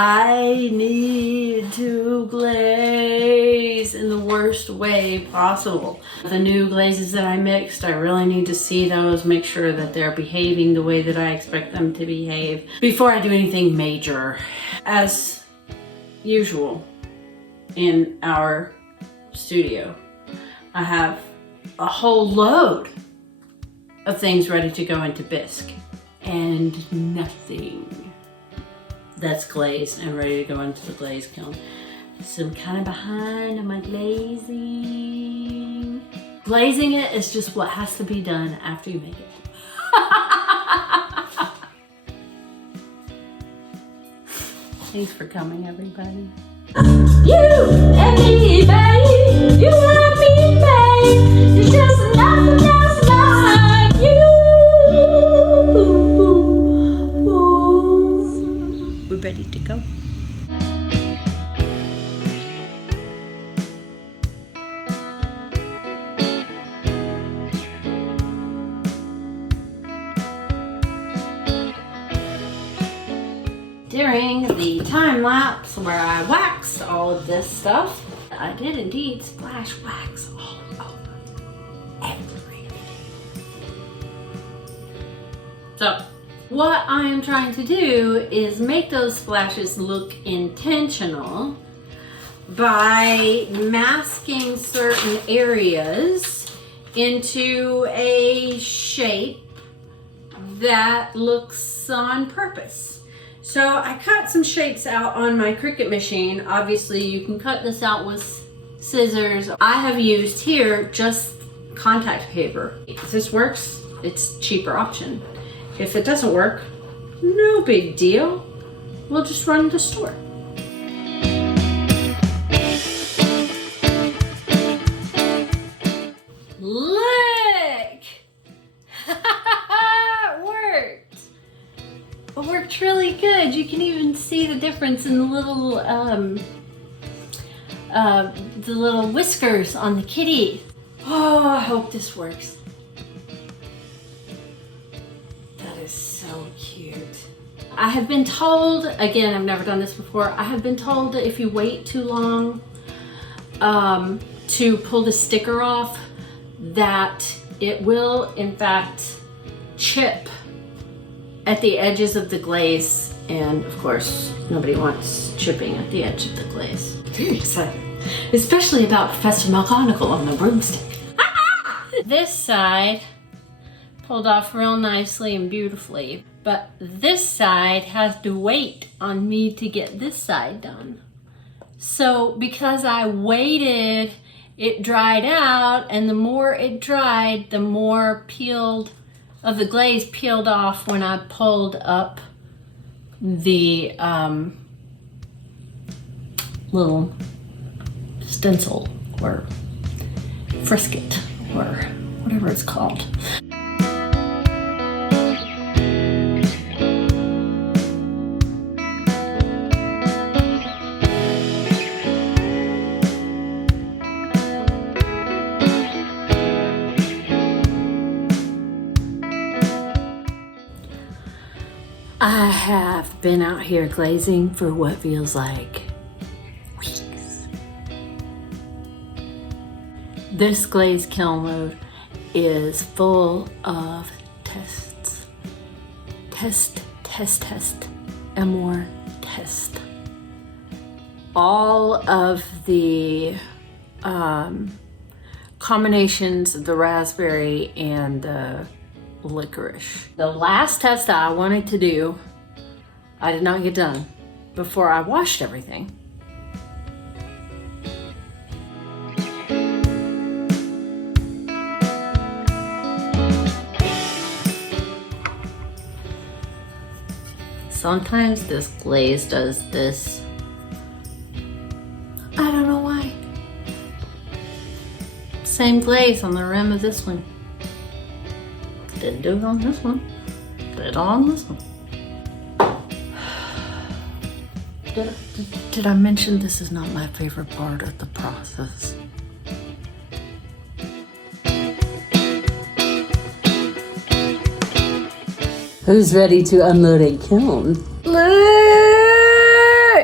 I need to glaze in the worst way possible. The new glazes that I mixed, I really need to see those, make sure that they're behaving the way that I expect them to behave before I do anything major. As usual in our studio, I have a whole load of things ready to go into bisque and nothing that's glazed and ready to go into the glaze kiln. So I'm kind of behind on my glazing. Glazing it is just what has to be done after you make it. Thanks for coming, everybody. You and me, babe. You and me, babe. There's just nothing else like you. We're ready to go. During the time lapse where I waxed all of this stuff, I did indeed splash wax all over everything. So what I am trying to do is make those splashes look intentional by masking certain areas into a shape that looks on purpose. So I cut some shapes out on my Cricut machine. Obviously you can cut this out with scissors. I have used here just contact paper. If this works, it's a cheaper option. If it doesn't work, no big deal. We'll just run to the store. Look! It worked! It worked really good. You can even see the difference in the little whiskers on the kitty. Oh, I hope this works. That is so cute. I have been told, again, I've never done this before, I have been told that if you wait too long to pull the sticker off, that it will in fact chip at the edges of the glaze, and of course nobody wants chipping at the edge of the glaze. Very excited, especially about Professor McGonagall on the broomstick. This side pulled off real nicely and beautifully, but this side has to wait on me to get this side done. So because I waited, it dried out, and the more it dried, the more peeled of the glaze peeled off when I pulled up the little stencil or frisket or whatever it's called. I have been out here glazing for what feels like weeks. This glaze kiln load is full of tests. Test, and more test. All of the combinations of the raspberry and the licorice. The last test that I wanted to do, I did not get done before I washed everything. Sometimes this glaze does this. I don't know why. Same glaze on the rim of this one. Didn't do it on this one. Did it on this one. Did I mention this is not my favorite part of the process? Who's ready to unload a kiln? Look!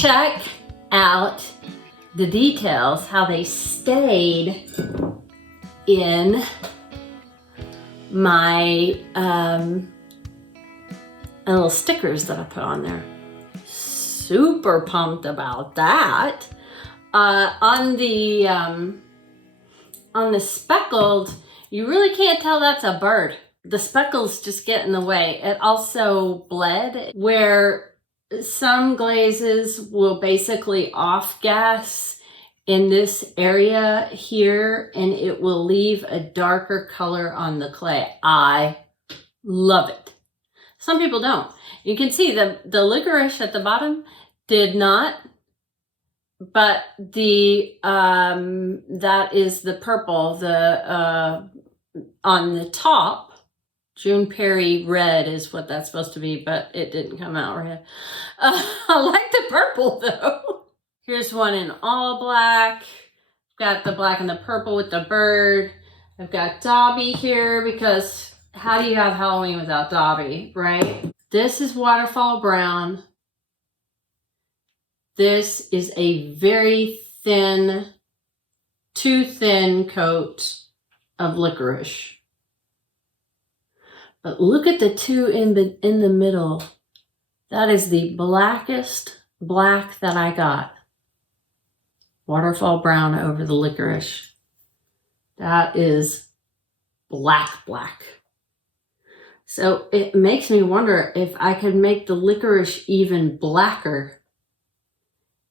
check out the details, how they stayed in my little stickers that I put on there. Super pumped about that. On the speckled, you really can't tell that's a bird. The speckles just get in the way. It also bled, where some glazes will basically off gas in this area here, and it will leave a darker color on the clay. I love it. Some people don't. You can see the licorice at the bottom did not, but the that is the purple. The on the top, June Perry red is what that's supposed to be, but it didn't come out red. I like the purple though. Here's one in all black. Got the black and the purple with the bird. I've got Dobby here because how do you have Halloween without Dobby, right? This is waterfall brown. This is a very thin, too thin coat of licorice. But look at the two in the middle. That is the blackest black that I got. Waterfall brown over the licorice. That is black, black. So it makes me wonder if I could make the licorice even blacker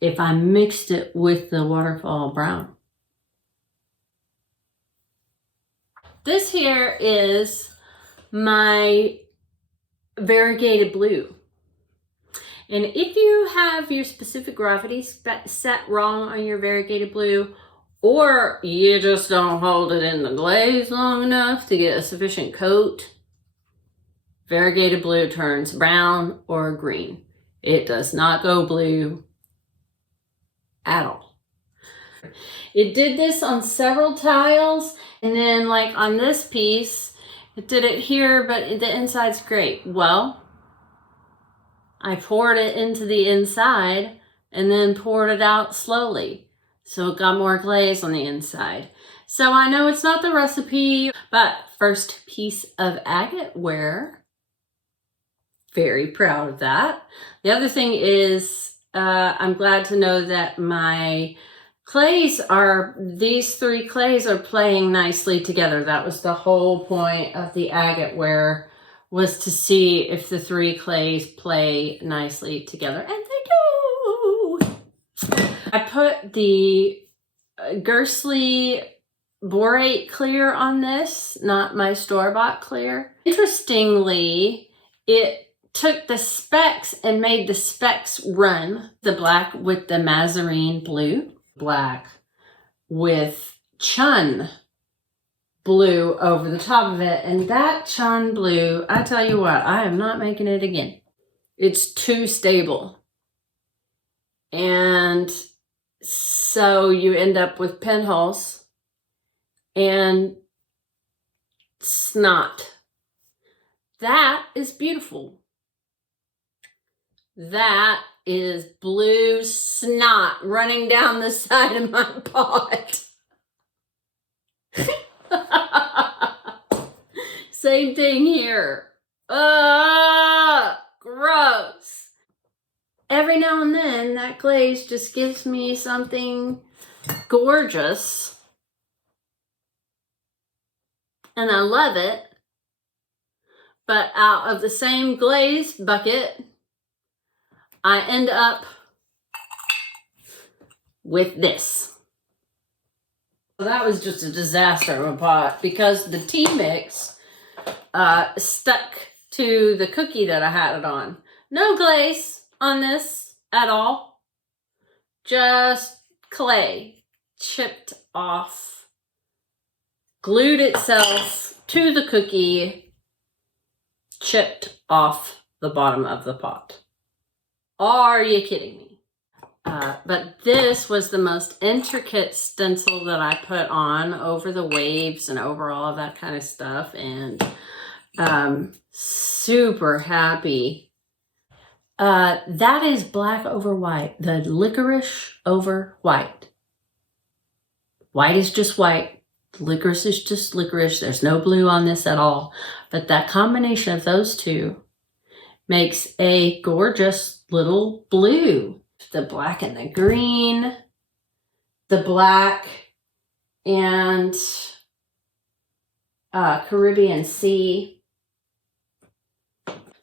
if I mixed it with the waterfall brown. This here is my variegated blue. And if you have your specific gravity set wrong on your variegated blue, or you just don't hold it in the glaze long enough to get a sufficient coat, variegated blue turns brown or green. It does not go blue at all. It did this on several tiles, and then like on this piece, it did it here, but the inside's great. Well, I poured it into the inside and then poured it out slowly. So it got more glaze on the inside. So I know it's not the recipe, but first piece of agate ware. Very proud of that. The other thing is, I'm glad to know that my these three clays are playing nicely together. That was the whole point of the agate ware, was to see if the three clays play nicely together, and they do. I put the Gersley borate clear on this, not my store-bought clear. Interestingly, it took the specks and made the specks run. The black with the Mazarine blue, black with Chun blue over the top of it, and that Chun blue, I tell you what, I am not making it again. It's too stable, and so you end up with pinholes and snot. That is beautiful. That is blue snot running down the side of my pot. Same thing here. Gross. Every now and then that glaze just gives me something gorgeous, and I love it. But out of the same glaze bucket, I end up with this. So that was just a disaster of a pot because the tea mix stuck to the cookie that I had it on. No glaze on this at all. Just clay chipped off, glued itself to the cookie, chipped off the bottom of the pot. Are you kidding me? But this was the most intricate stencil that I put on over the waves and over all of that kind of stuff, and super happy. That is black over white, the licorice over white. White is just white, licorice is just licorice. There's no blue on this at all. But that combination of those two makes a gorgeous little blue. The black and the green, the black and Caribbean Sea.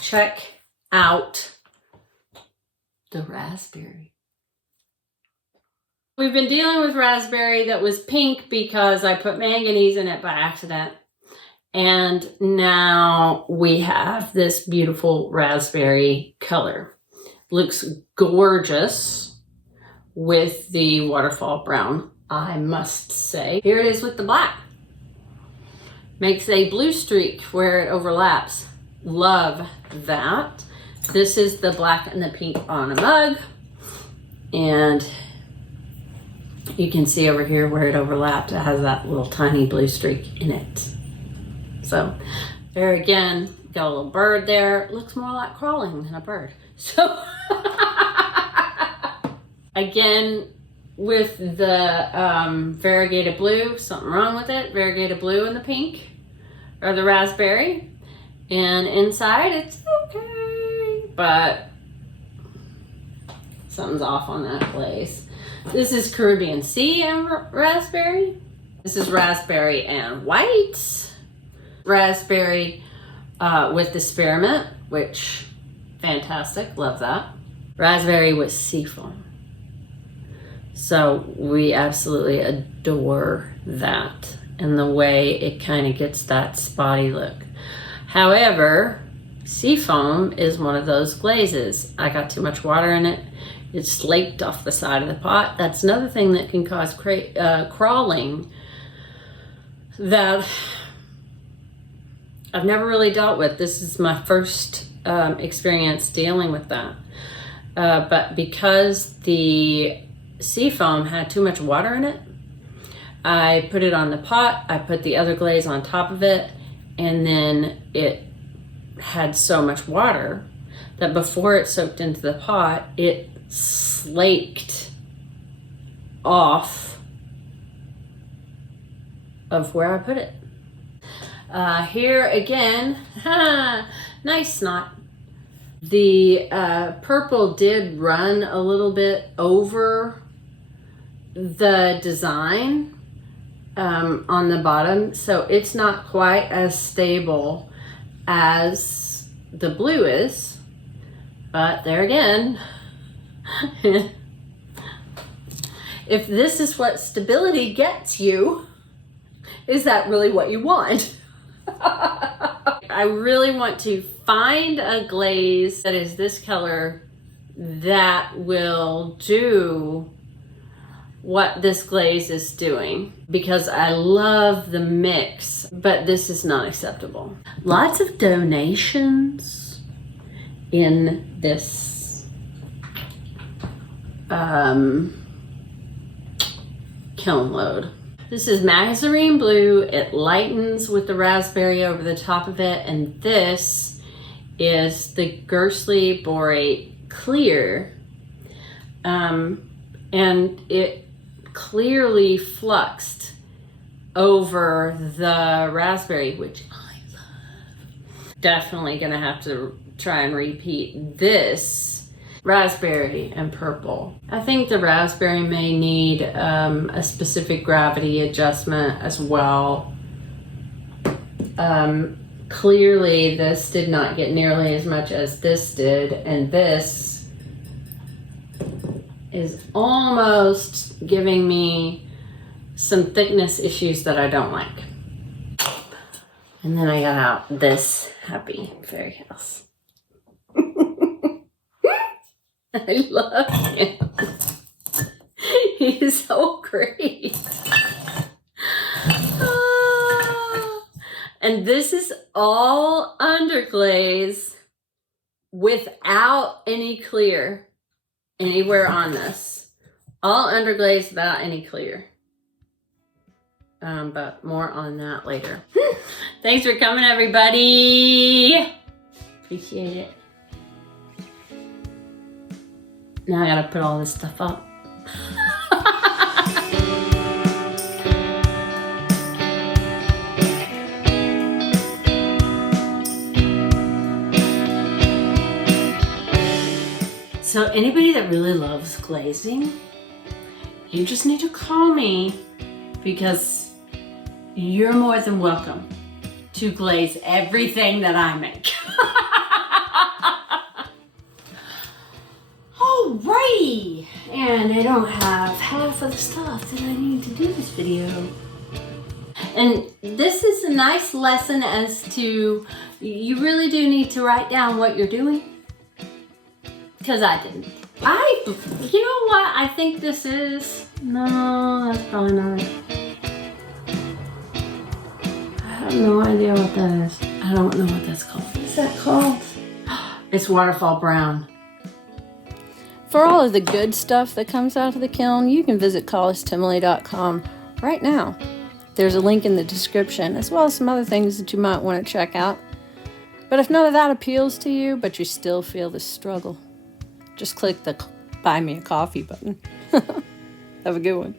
Check out the raspberry. We've been dealing with raspberry that was pink because I put manganese in it by accident. And now we have this beautiful raspberry color. Looks gorgeous with the waterfall brown, I must say. Here it is with the black. Makes a blue streak where it overlaps. Love that. This is the black and the pink on a mug. And you can see over here where it overlapped. It has that little tiny blue streak in it. So there again, got a little bird there. It looks more like crawling than a bird. So again, with the variegated blue, something wrong with it. Variegated blue and the pink, or the raspberry. And inside it's okay, but something's off on that glaze. This is Caribbean Sea and raspberry. This is raspberry and white. Raspberry with the spearmint, which fantastic, love that. Raspberry with seafoam. So we absolutely adore that and the way it kind of gets that spotty look. However, seafoam is one of those glazes. I got too much water in it. It slaked off the side of the pot. That's another thing that can cause crawling that I've never really dealt with. This is my first experience dealing with that. But because the seafoam had too much water in it, I put it on the pot, I put the other glaze on top of it, and then it had so much water that before it soaked into the pot, it slaked off of where I put it. Here again, nice snot. The purple did run a little bit over the design on the bottom, so it's not quite as stable as the blue is, but there again, if this is what stability gets you, is that really what you want? I really want to find a glaze that is this color that will do what this glaze is doing, because I love the mix, but this is not acceptable. Lots of donations in this kiln load. This is Mazarine Blue. It lightens with the raspberry over the top of it, and this is the Gersley Borate Clear, and it clearly fluxed over the raspberry, which I love. Definitely gonna have to try and repeat this raspberry and purple. I think the raspberry may need a specific gravity adjustment as well. Clearly this did not get nearly as much as this did, and this is almost giving me some thickness issues that I don't like. And then I got out this happy fairy house. I love him. He's so great. And this is all underglaze without any clear anywhere on this. All underglaze without any clear. But more on that later. Thanks for coming, everybody. Appreciate it. Now I gotta put all this stuff up. So anybody that really loves glazing, you just need to call me, because you're more than welcome to glaze everything that I make. Alrighty, and I don't have half of the stuff that I need to do this video. And this is a nice lesson as to, you really do need to write down what you're doing. Because I didn't. You know what I think this is? No, that's probably not it. I have no idea what that is. I don't know what that's called. What is that called? It's waterfall brown. For all of the good stuff that comes out of the kiln, you can visit collegetemily.com right now. There's a link in the description, as well as some other things that you might want to check out. But if none of that appeals to you, but you still feel the struggle, just click the Buy Me a Coffee button. Have a good one.